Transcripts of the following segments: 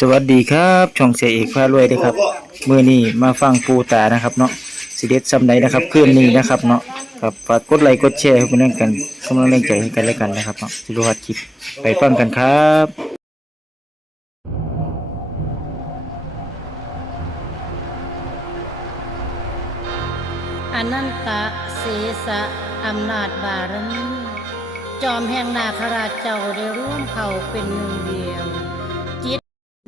สวัสดีครับช่องเสียเอกพารวยด้อครับมื้อนี้มาฟังปูตานะครับเนาะสิเด็ดซำใดนะครับคืนนี้นะครับเนาะครับฝากกดไลค์กดแชร์ให้เพื่อนกันกำลังแรงใจให้กันและกันนะครับเนาะสิรู้ฮัดคลิปไปฟังกันครับอนันตะเสสะอำนาจบารมีจอมแห่งนาคราชเจ้าได้ร่วมเผ่าเป็นหนึ่งเดียว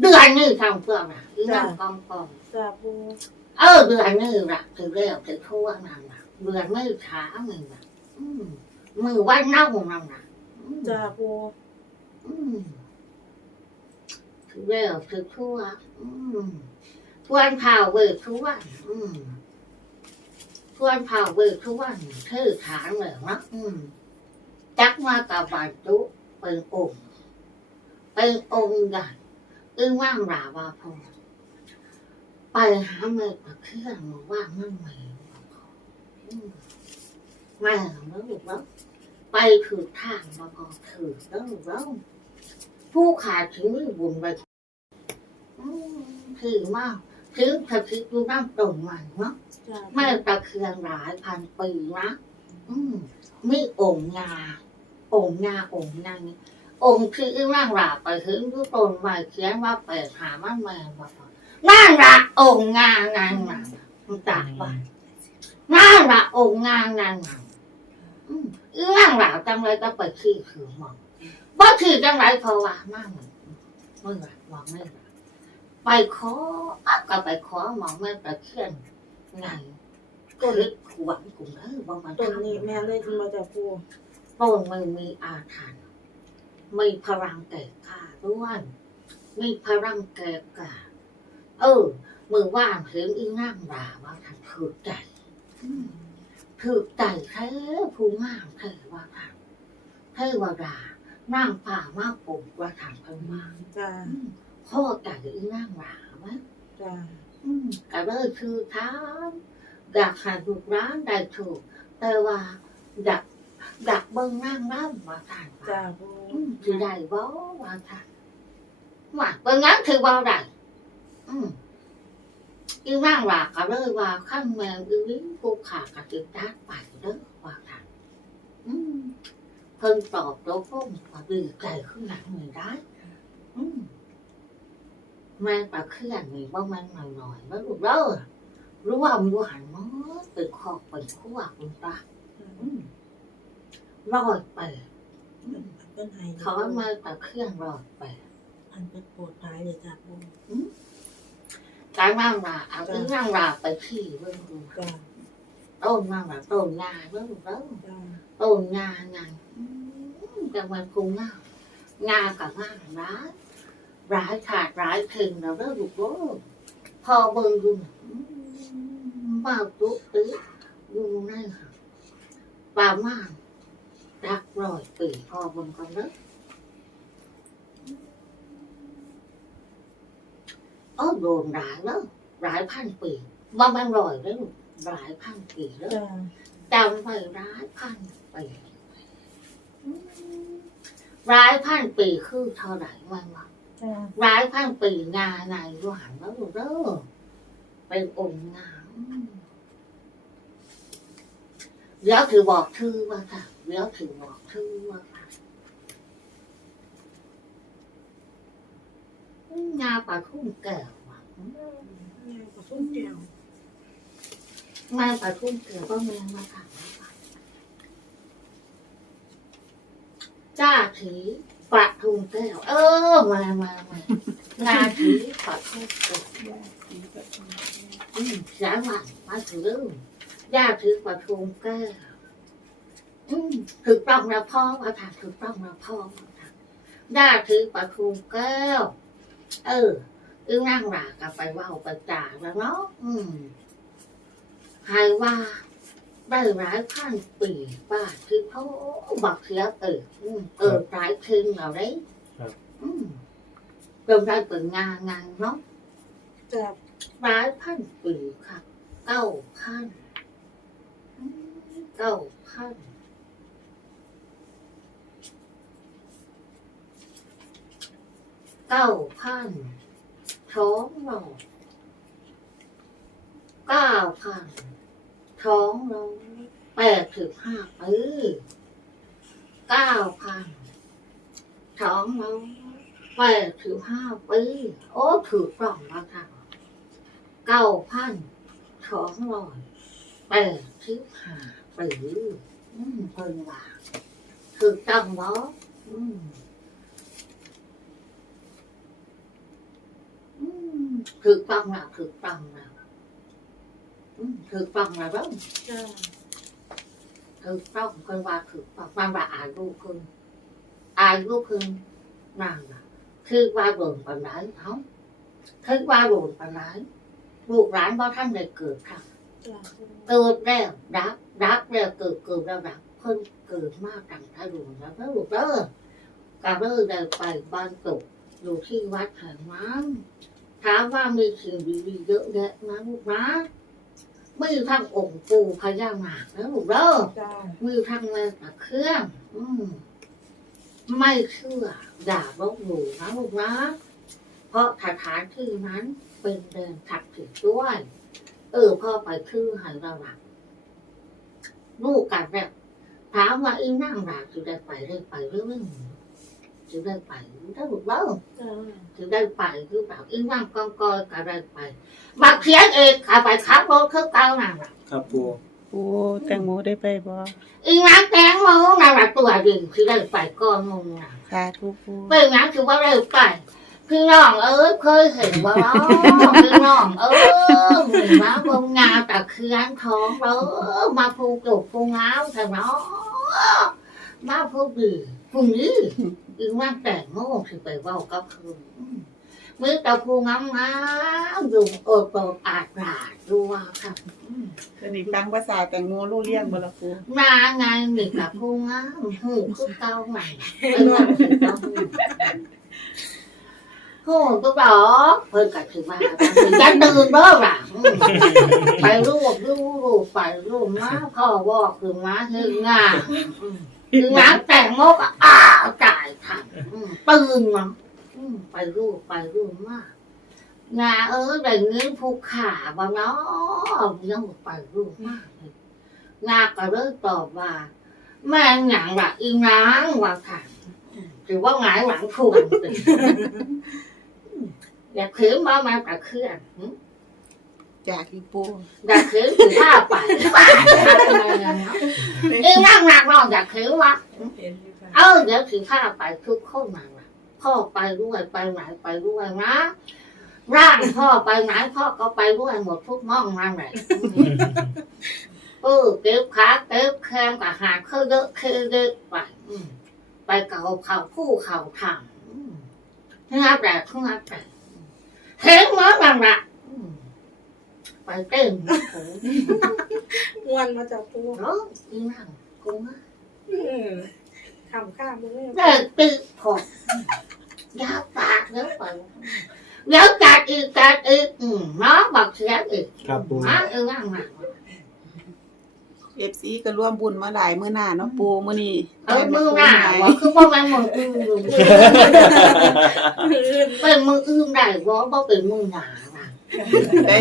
เดือนนี้ทำเพื่อน่ะอีนั่งกองกองจ้าปูเออเดือนนี้ละถือเรียกถือทั่วนั่นน่ะเดือนไม่ช้ามึงน่ะอืมมือวันเน่านั่นน่ะอืมจ้าปูอืมถือเรียกถือทั่วอืมทวนเผาเบิกทุกวันอืมทวนเผาเบิกทุกวันถือฐานเลยนะอืมจักมากับบาจุเป็นองค์เป็นองค์ใหญ่ อึ้งว่างราว่าพอไปหาเมย์กับเครื่องมาว่ามันไม่ไม่แล้วลูกแล้วไปถือทางมาพอถือแล้วลูกแล้วผู้ขาดถึงไม่บุญไปอืมถือมากถือถ้าคิดดูนั่งตรงมันเนาะจ้าแม่ตะเคียนหลายพันปีนะอืมมีองค์งาองค์งาองค์นาง องค์ที่นั่งหลาไปถึงทุกตนไว้เขียนว่าเปิดหามันแม่มาพอนั่นละองค์งานงานหนังมันจากไปนั่นละองค์งานงานหนังอืมอีนั่งหลาจังเลยก็ไปขี้ขือมองบ่ขี้จังไรเพราะว่านั่งมึงอะมองไม่ละไปขออักก็ไปขอมองแม่ตะเคียนไงก็ล็กขวัญกูเออบ่มันตรงทำนี้แม่เลยมาจ้าปูต้นมันมีอาถรรพ์ มีพลังแก่กล้าด้วย มีพลังแก่กล้า เออ มือว่างเห็นอีนั่งด่าว่าท่านถือใจอืมถือใจแท้ผู้งามแท้ว่าท่านเทวดานั่งป่ามาปลูกว่าท่านเพิ่นมาจ้าอืมพ่อใจอีนั่งด่าไหมจ้าอืมก็เลยคือถามอยากหาลูกร้านได้ถูก แต่ว่าอยาก อยากเบิ่งนั่งน้ำว่าท่านว่าจ้าปูอืมคือได้บ่ว่าท่านว่าเบิ่งงั้นคือบ่ได้อืมอีนั่งหลากก็เลยว่าขั้นแมวอีวิ้งกูขากับติดดัดไปเด้อว่าค่ะอืมเพิ่นตอบตัวพ่มว่าดีใจขึ้นหนังเหมือนได้อืมแม่ตะเคลื่อนนี่ว่ามันหน่อยหน่อยๆว่าลูกเด้อรู้ว่ามันอยู่หันมั้งเป็นคอกเป็นขั้วคุณตาอืม รอดไปอืมเป็นไห้เขาว่าแม่ตะเคลื่อนรอดไป อันเป็นปวดท้ายเลยจ้าปูการนั่งหลาเอาอีนั่งหลาไปที่เบิ่งดูจ้าต้นนั่งหลาต้นงาเบิ่งดูเด้อจ้าต้นงาไงอืมจังหวัดกรุงงางากับงาร้ายร้ายขาดร้ายถึงเราเริ่มบุกโลกพอเบิ่งดูน่ะอืมบ้าตุ๊กตื้ออยู่นั่นค่ะป่าม่าน รักร้อยปีพอเบิ่งกันเด้อเออโดนร้ายแล้วร้ายพันปีว่ามันร้อยแล้วลูกร้ายพันปีแล้วจ้าจำไว้ร้ายพันปีอืมร้ายพันปีคือเท่าไหร่มันวะจ้าร้ายพันปีงาในรูหันแล้วลูกเด้อเป็นองค์งามเดี๋ยวถือบอกชื่อว่าค่ะ เดี๋ยวถือบอกชื่อว่าค่ะงาปลาทุ่งแก้วว่ะแม่ก็ส้มแก้วม่ปลาทุ่งแก้วก็แม่มาค่ะจ้าถือปลาทุ่งแก้ว เออมามามางาถือปลาทุ่งแก้วอืมสามวันมาถือยาถือปลาทูแก้ว ถือต้องนะพ่อว่าค่ะถือต้องนะพ่อว่าค่ะย่าถือปลาทูแก้ว เอออึ้งนั่งหลากับไปเว่าไปจ่าแล้วเนาะอืมหายว่าได้หลายพันปีป้าคือเขาบอกเสียเอออืมเออหลายคืนเราได้ครับอืมเริ่มได้เป็นงานงานเนาะจ้าร้ายพันปีค่ะเก้าพันอืมเก้าพัน เก้าพันสองร้อยเก้าพันสองร้อยแปดสิบห้าปีเก้าพันสองร้อยแปดสิบห้าปีโอ้ถือกล่องมาค่ะเก้าพันสองร้อยแปดสิบห้าปีอืมเพิ่นว่าถือต้องเนาะอืม อืม ถูกต้องนะถูกต้องนะอืมถูกต้องนะเด้อจ้าถูกต้องเพิ่นว่าถูกต้องมันว่าอายุเพิ่นอายุเพิ่นนั่นนะคือว่าโดนปานไหนเอ้าคือว่าโดนปานไหนลูกหลานบ่ท่านได้เกิดค่ะเกิดแล้วดับดับแล้วเกิดเกิดแล้วดับเพิ่นเกิดมาตั้งแต่รุ่นแล้วเด้อลูกเด้อก็เลยได้ไปบ้านตกอยู่ที่วัดแห่งนั้น ถามว่ามีสิ่งดีๆเยอะแยะนะลูกนะมีทั้งองค์ปู่พญานาคนะลูกเด้อจ้ามีทั้งแม่ตะเครื่อง อืมไม่เชื่ออย่าลบหลู่นะลูกนะเพราะสถานที่นั้นเป็นเดินขัดถือด้วย เออพ่อไปคือห้เราหลักลูกกันแบบถามว่าอีนั่งหลักจะได้ไปได้ไปหรือไม่ จะได้ไปถ้าลูกเล่าจ้าจะได้ไปหรือเปล่าอีนั่งกองกอยก็ได้ไปบักเขียนเองขาไปขับรถเข้าเก้านั่งหลักครับปูโอ้แตงโมได้ไปบ่อีนั่งแตงโมนั่งหลักตัวดีคือได้ไปก้อนงงน่ะสาธุปูเป็นงั้นคือว่าได้ไปพี่น้องเอ้ยเคยเห็นว่าน้องพี่น้องเอ้ยมีมาบงงาตะเคียนทองเด้อมาพูจุกพูงาวแต่น้องมาพูดีพูนี้ อีว่าแต่งโง่สิไปว่ากับคืนมือตะพูงามงามอยู่โอดโตดอาดราดดูว่าค่ะอืมสนิทฟังภาษาแตงโมรู้เรียงบ่ล่ะปูมาไงนี่กับพูงามหูคือเก่าใหม่เป็นว่าสิเก่าหูโหตุ๊กดอกเพิ่นกัดถือว่าอย่าตื่นเด้อล่ะไปรูปรูปรูปไปรูปมาพ่อบอกคือมาคืองาอืมคืองาแต่งโมกอะาวจ่ายทันอืมตื่นมาอืมไปรูปไปรูปมางาเออได้เงินภูขาบ่เนาะยังไปรูปมากงาก็เลยตอบว่า แม่งหยังละอีนางว่าค่ะถือว่าหงายหลังทวนสิอยากขืนมามาแต่เคลื่อนหึจากอีปูอยากขืนถือผ้าไปป้าทำไมอย่างเนาะอีนางหนักนอนอยากขืนวะ เห็นอยู่ค่ะเออเดี๋ยวถือผ้าไปทุกคนมาละพ่อไปด้วยไปไหนไปด้วยนะร่างพ่อไปไหนพ่อก็ไปด้วยหมดทุกม่องนั่นแหละเออเก็บขาเก็บแข้งกับหาเคยเยอะเคยเยอะไปอืมไปเก่าเข่าผู้เข่าทางอืมงับแหละทุกงับแหละเห็นเหมือนกันละอืมไปเต้นโอ้โหม้วนมาจากปูเนาะอีนั่งกูว่าอืม คำข้ามไปเลยเด็กตีผมยาวปากเยอะไปเดี๋ยวกัดอีกกัดอีกอืมเนาะบอกเสียอีกครับปูมาอีนั่งหนักเอฟซีก็ร่วมบุญมาหลายมื้อหน้าเนาะปูมื้อนี้เอ้ยมือหน้าว่าคือว่ามันมืออื่นเป็นมืออื่นได้บ่บ่เป็นมือหนานะได้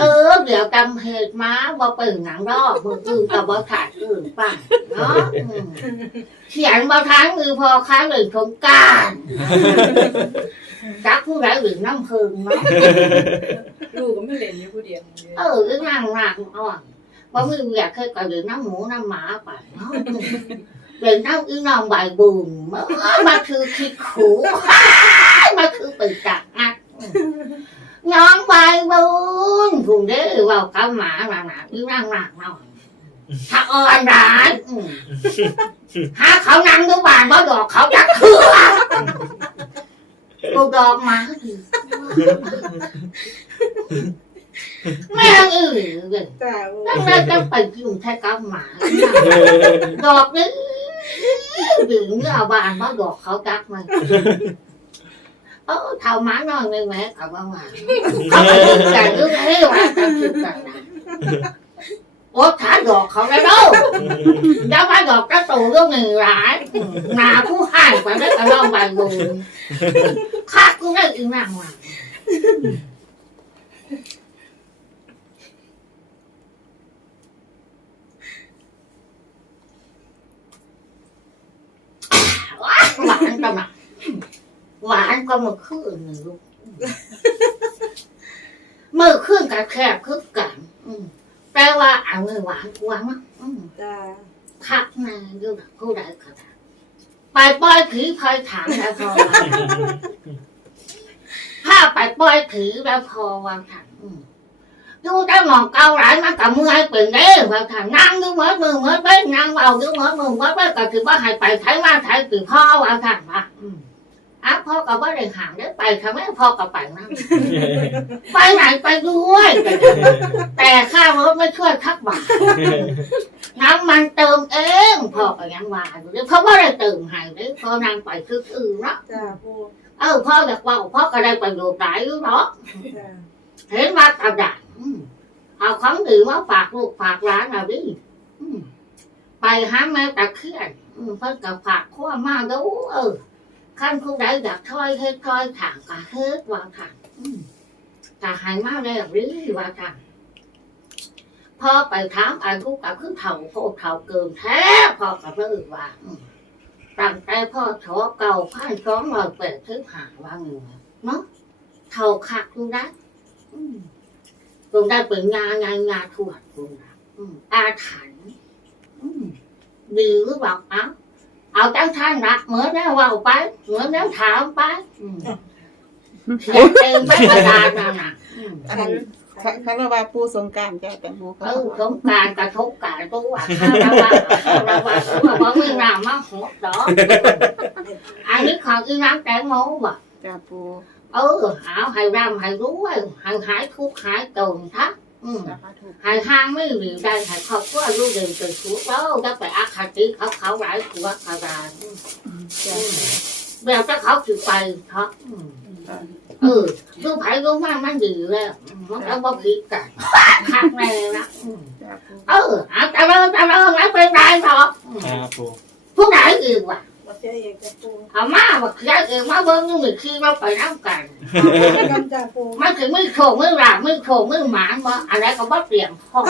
เออ เดี๋ยวกำเหตุมาบ่เป็นหนังรอบมืออื่นกับบ่ขาดอื่นไป่ะเนาะอืมเขียนบ่ทั้งมือพอค้างหรือสงกรารจักผู้ใดหรือน้ำเพิงเนาะ ลูกก็ไม่เล่นอยู่ผู้เดียวเออเรื่องนั่งนั่งอ่อนว่ามืออยากให้ก็หรือน้ำหมูน้ำหมาไปเนาะเดี๋ยวน้ำอีน้องใบายบุญมามาคือคิดขู่มาคือไปจักอัก น้องใบบุญผุงเด้อเว่ากับหมาหนาหนาอีนั่งนั่งหน่อยถ้าอ่อนร้ายอืมหาเขานั่งดูบ้านบ่ดอกเขาจักเถื่อกูดอกหมาดิแม่งอื่นเลยจ้านั่นเลยจะไปอยู่แค่กับหมา ดอกนี้ดึงเอาบ้านบ่ดอกเขาจักมัน เออเท่าหมาน้อยเลยแม่กับว่าหมาเขาไปดึงกันดึงให้ว่ากันดึงกันนะโอ้ขาดอ กเขาแล้วเด้ออย่ามาดอกกระตูก็หนึ่งหลายหนาผู้ให้ไปได้กระลองใบบุญข้ากูได้อีนางว่าหวานหวานจังนะหวานก็มือขึ้นหนึ่งลูกมือขึ้นกับแคบคึกกันอืมแปลว่าเอาเงินหวานกว่ามั้งอืมจ้าพักนานอยู่นะผู้ใดก็ได้ไปปล่อยผีคอยถามแล้วพอวางถ้าไปปล่อยผีแล้วพอวางถังอืมดูได้มองเกาหลายมันกับมือให้เป็นเด้วางถังนั่งดูเหมือนมือเหมือนเบ้นั่งเอาดูเหมือนมือเหมือนเบ้ก็ถือว่าให้ไปไทยมาไทยถือพ่อวางถังมาอืม อะพ่อกับว่าได้ห่างได้ไปทำไมพ่อกับไปนั่งไปไหนไปด้วย แต่ค่ารถไม่ช่วยทักบาทน้ำมันเติมเองพอก็ยังว่าอยู่เด้อเพราะว่าได้เติมให้เด้อพอนางไปคืออื่นเนาะจ้าปูเออพ่ออยากว่าพ่อก็ได้ประโยชน์หลายอยู่เนาะจ้าเห็นว่ากระดาษอืมเอาของดีมาฝากลูกฝากร้านเอาดิอืมไปหาแม่ตะเคียนอืมเพิ่นก็ฝากขั้วมาเด้อเออ ขั้นผู้ใดอยากถอยเฮ็ดถอยถางก็เฮ็ดว่าถางอืมก็ให้มาแล้วหรือว่าถางพอไปถามอายุกับขึ้นเถ่าโคเถ่าเกินแท้พอกับเลิกว่าตั้งแต่พ่อชอเก่าพันสองร้อยแปดถึงหาว่าเงนเนาะเท่าคักดูนะอืมตรงได้เป็นงานงานงานทวดตรงนะอืมอาถรรพ์ดีหรือเปล่าเอา เอาตั้งท่านรักเหมือนแล้วว่าไปเหมือนแล้วถามไปอืมเขียนเต็มไปกระดาษนั่นน่ะอืมอันนั้นเขาเขาเรียกว่าปูสงกรารจ้าแตงโมเขาเออสงกรารกระทบการตัวข้าระวังข้าระวังว่าบ่มีน้ำมาหดดอกอันนี้ของอีน้ำแตงโมบ่จ้าปู เออหาให้ร่ำให้รวยให้หายทุกข์หายจนทัก อืมสาธุให้ห้างไม่หลีได้ให้ครอบครัวลูกเดินเกิดทุกข์แล้วจะไปอาคาติเขาเขาหลายตัวกระดานอืมจ้าแบบจะเขาถือไปเถอะอืมเออดูไผ่ดูมันมันดีแล้วอืมมันก็บ่ผิดกันคักแน่นะอืมจ้าปูเออเอาแต่เริ่มแต่เริ่มไม่เป็นไรหรอกครับปูผู้ไหนอีกว่ะมาเจ้าเองจ้าปูเอามาบอกยายเองมาเบิ้งนู่นนี่คือเราไปน้ำกันกำจ้าปูมันคือมือโฉมือหลามือโฉมือหมานว่าอะไรก็บ่เปลี่ยนพ่อ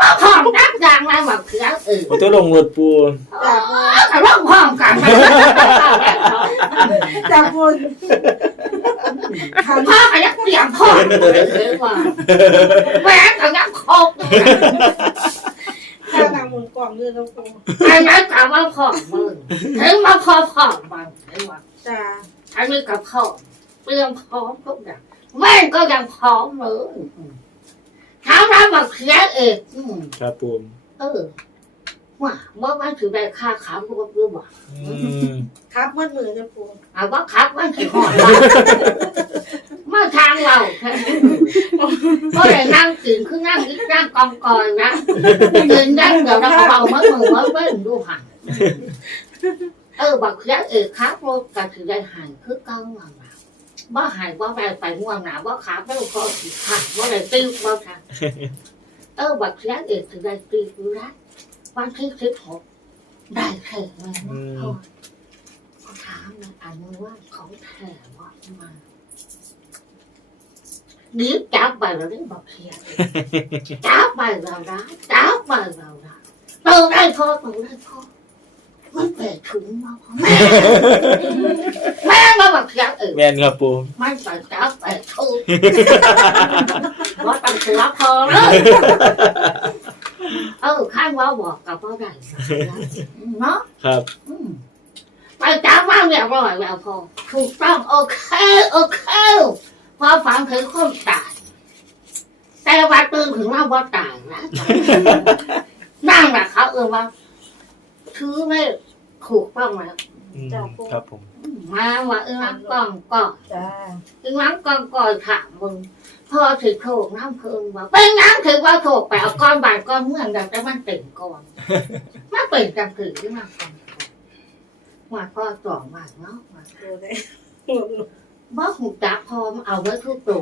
พ่อพร้อมนักอย่างไรบอกคือเออโอ้ตัวลงรถปูเออแต่ร้องพร้อมกันจ้าปูขันพ่อก็ยังเปลี่ยนพ่อเลยว่าแหวนก็ยังครบ ข้านางมุนกล่องเรือจ้าปูอันนั้นก็ว่าพ่อมึงถึงมาพ่อพ่อมึงเห็นว่าจ้าอันนี้กับพ่อเตรียมพร้อมทุกอย่างแม่ก็ยังพร้อมเลยถามเราบอกเสียเองอืมครับปูเออว่าว่ามันถือได้ค่าขาวรู้รู้บ่อืมครับมัดมือจ้าปูเอาว่าครับมันถือหอดว่า มาทางเราก็เลยนั่งตื่นขึ้นนั่งอีกนั่งกองกอยนะตื่นนั่งเดี๋ยวเราก็เบาเมื่อมือเมื่อเบ้นดูหันเออบอกเสียเองครับรถก็ถือได้หันคือเก้าวันละบ่หายบ่แววไปง่วงหนาบ่ขาบ่ก็สิขาดบ่ได้ติ้วบ่ทางเออบักเสียเอกถึงได้ติ้วนะวันที่สิบหกได้แท้แม่พ่อก็ถามนะอันนี้ว่าของแท้ว่ามา ดีจับไปแล้วนี่บักเสียจับไปเราได้จับไปเราได้โตได้พ่อโตได้พ่อมันเปิดถุงมาพ่อแม่แม่มาบักเสียเอกแมนครับปูมันใส่จ้าใส่ทูว่าตั้งตัวพอเลยเออข้างว่าบอกกับว่าได้เนาะครับอืมไปจ้าว่าเนี่ยร่อยแล้วพอถูกต้องโอเคโอเค พอฝังถึงคนตายแต่ว่าตื่นถึงว่าว่าตายนะนั่งแหละเขาเออว่าถือไม่ถูกต้องแล้วอืมครับผม มาว่าเออรักกล้องก่อนจ้าอีหลังก่อนก่อนถามมึงพอถือโถกน้ำเพิงว่าเป็นน้ำถือว่าโถกไปเอาก้อนบาทก้อนเมืองแต่แต่มันเต็มก่อนมันเป็นจังถือที่มาก่อนว่าพ่อสองบาทเนาะว่าดูได้ บ่หูจักพอมเอาไว้ทุกตัว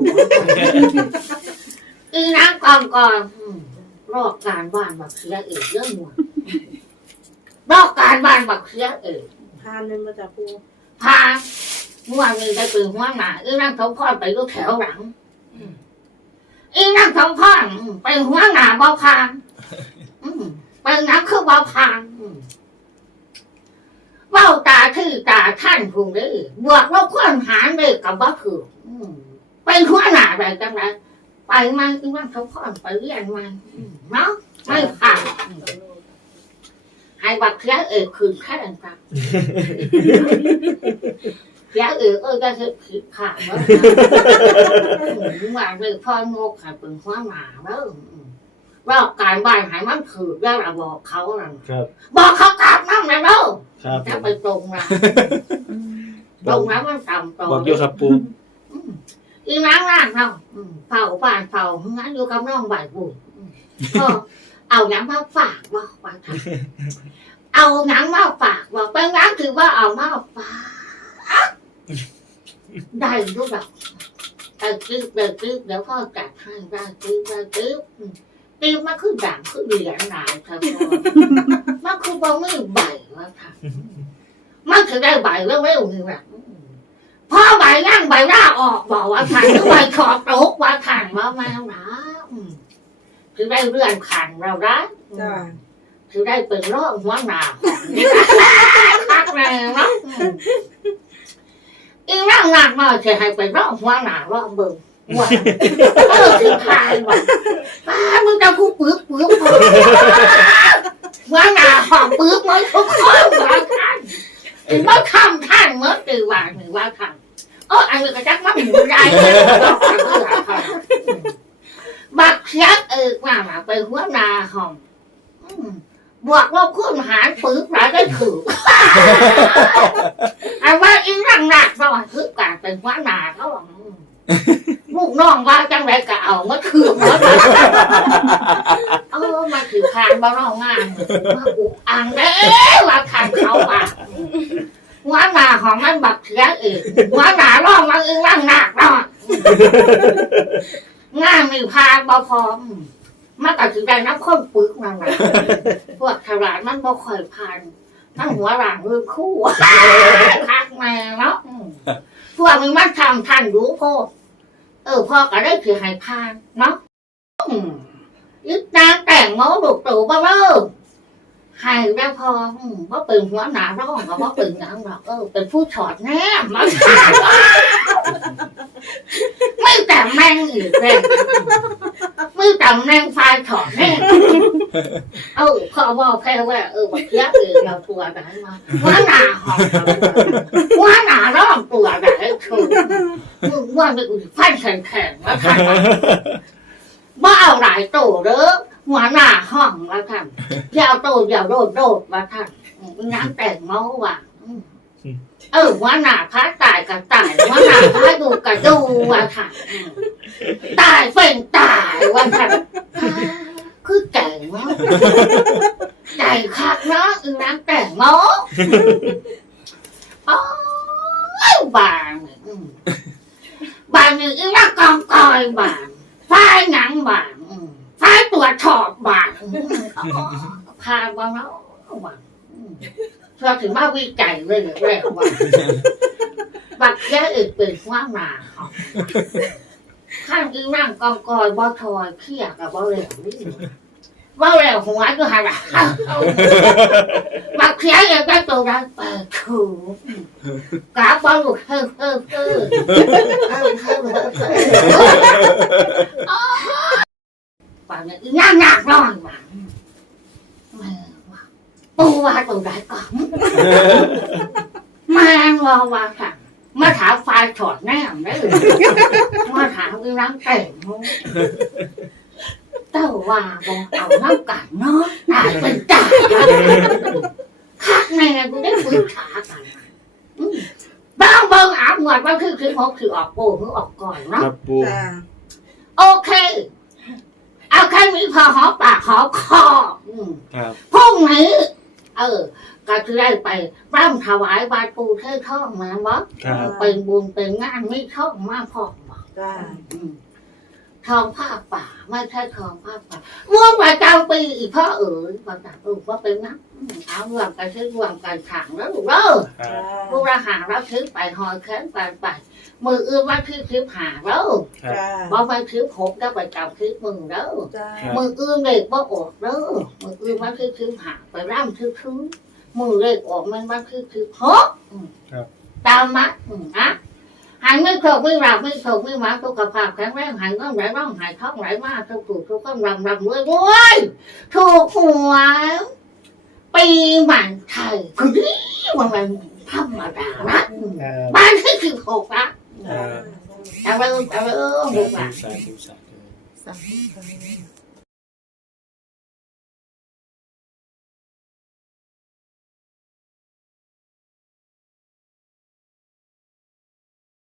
อีน้ำก่อนก่อนอืมรอบการบ้านบักเสียเอกเรื่องหมดรอบการบ้านบักเสียเอกทานเป็นมาจากปูพาเมื่อวานนี้ได้ปืนหัวหน้าอีนั่งสองพ่อไปอยู่แถวหลังอืมอีนั่งสองพ่อไปหัวหน้าเบาพานอืมไปน้ำคือเบาพานอืม เบ้าตาที่ตาท่านพุงได้บวกว่าควรหารเลยกับว่าคืออืมเป็นหัวหน้าอะไรจังไรไปมาอีนั่งสองพ่อไปเรียนมาอืมเนาะไม่ผ่านอืมให้บักเสียเอกคืนแค่นั้นครับยาเออเออก็คือผิดผ่านแล้วว่าเลยพ่อโงกค่ะเป็นหัวหมาแล้ว รอบการบ้านหายมันถือแล้วเราบอกเขาน่ะครับ บอกเขากลับน้ำเลยแล้วครับจะไปตรงนะตรงนั้นมันต่ำตรงบอกอยู่ครับปูอืมอีน้ำร่างเราอืมเฝ้าบ้านเฝ้างั้นอยู่กับน้องบ่ายบุญอืมก็เอาน้ำมาฝากว่าว่าทำเอาน้ำมาฝากว่าไปน้ำถือว่าเอามาฝากได้ลูกดอกเออซื้อเดี๋ยวซื้อเดี๋ยวพ่อจัดให้ได้ซื้อได้ซื้อ อืมาคือด่างคือเหรียหนาครับมันคือบ่ไม่ใบว่าค่ะมันคือได้ใบแล้วไม่อุ้งแบบพ่อใบย่างใบหน้าออกบอกว่าขันหรือใบถอดตกว่าขันมาแมวนะอืมคือได้เลื่อนขันเราได้จ้าคือได้เป็นร่องหัวหนาคักแรงเนาะอืมอีร่างหนักมาจะให้เป็นร่องหัวหนาร่องเบิ่ง ว่าเออคือทายว่าป้ามึงจะกูปื๊บปื๊บพอหัวหนาหอมปื๊บมันทุกคนว่าท่านถึงว่าคำท่านเมื่อตีว่าหรือว่าคำเอออันนี้ก็จักมันหมูได้เลยบักยักเออว่ามาเป็นหัวหนาหอมอืมบวกลบคูณหารปื๊บแล้วได้ถือไอ้ว่าอีนั่งหนักสวัสดิ์คือการเป็นว่าหนาเขาบอกอืม ลูกน้องว่าจังไรก็เอามาถือมาเออมาถือคานมาร้องงานมาอุกอ่างเด้ว่าทานเขาอะว่าหนาของมันบักเสียอีกว่าหนาร้องมาอีนั่งหนักเนาะงานมีพาบ่พร้อมมันก็ถือได้นับคนปึกนั่นแหละพวกฉลาดมันบ่ค่อยพันทั้งหัวหลังมือคู่คักแม่เนาะอืมพวกมึงมันทำทันรู้โพด เออพ่อก็ได้คือให้พานเนาะอืมยึดนางแต่งโม้ดุตู่บ้าเริ่ม ให้ได้พอว่าเป็นหัวหนาร้องก็ว่าเป็นหยังหรอกเออเป็นผู้ถอดแน่มาไม่แต่แม่งอีกเลยมือตำแหน่งไฟถอดแน่เออพอบอกแค่ว่าเออเทียบเออเราตัวไหนมาว่าหนาหอมว่าหนาร้องตัวไหนถูกมึงว่าไม่อุ่นฟันแข็งแข็งๆแล้วค่ะว่าเอาหลายโตเด้อ หัวหน้าห้องแล้วท่านอยาโตอยาโดดโดดมาท่านอืมน้ำแต่งเมาว่ะเออหัวหน้าพระตายกับตายหัวหน้าพระดูกับดูว่ะท่านตายเป็นตายวันทันคือแก่เนาใจคักเนาะอีนแต่งเนาะโอ้ยบางบางนี่อีนางกองกอยบางฝ้ายหนังบางอื ตัวถอดบางอืมอ๋อพาบางเนาะบางอืมพอถึงมาวิจัยเลยแรกว่าบักแย่อีกเป็นว่าหนาเขาข้างอีนั่งกองกอยบ่ทอยเขี้ยกับบ่เหลวนี่บ่เหลวหัวก็หันละบักเขี้ยยังได้ตัวได้เปิดถูกาบ่ลูกเฮ้อเฮ้อเฮ้อเฮ้อเฮ้อ เฮ้อเฮ้อป่านนี้อีนั่งหนักร้อนหวังแม่ว่าปูว่าตัวได้ก่อนแม่ว่าว่าค่ะมาถามไฟถอดแน่ได้เลยมาถามอีน้ำแต่งโมเต้าว่าบอกเอาน้ำกันเนาะตายเป็นตายคักแน่กูได้ฝึกขากันอืมบ้างเบิ่งอาบหมวดว่าคือคือหกคือออกโป้คือออกก่อนเนาะครับปูจ้าโอเค เอาแค่นี้พอหอมปากหอมคออืมครับ พรุ่งนี้ เออ ก็จะได้ไปร่ำถวายบาตรปูเท่ท่องมาบ่ครับ เป็นบุญเป็นงานไม่ท่องมาพอจ้าอืมทองผ้าป่าไม่ใช่ทองผ้าป่าร่วมประจำปีอีกพ่อเอ๋ยประจำลูกว่าเป็นนักอืมเอารวมกันซื้อรวมกันขังแล้วลูกเด้อ จ้าลูกละหาเราซื้อไปหอยแขนไปไป มืออื่นว่าคือซื้อหาแล้วจ้าบ่ไปซื้อหกก็ไปจำซื้อมึงแล้วจ้ามืออื่นเด็กบ่ออกเด้อมืออื่นว่าคือซื้อหาไปร่ำซื้อซื้อมือเล็กออกมันว่าคือซื้อหกอืมครับตามมาอืมนะหันไม่โกไม่หลับไม่โกไม่หมาสุขภาพแข็งแรงหันก็ไหลร่องหายท้องไหลมากทุกถูกทุกคนรำรำรวยรวยถูกหวยปีใหม่ไทยคือดีวันวันธรรมดานะอืมบ้านที่สิบหกนะจ้า เอาเริ่มเอาเริ่มลูกหลานสาธุสาธุสาธุ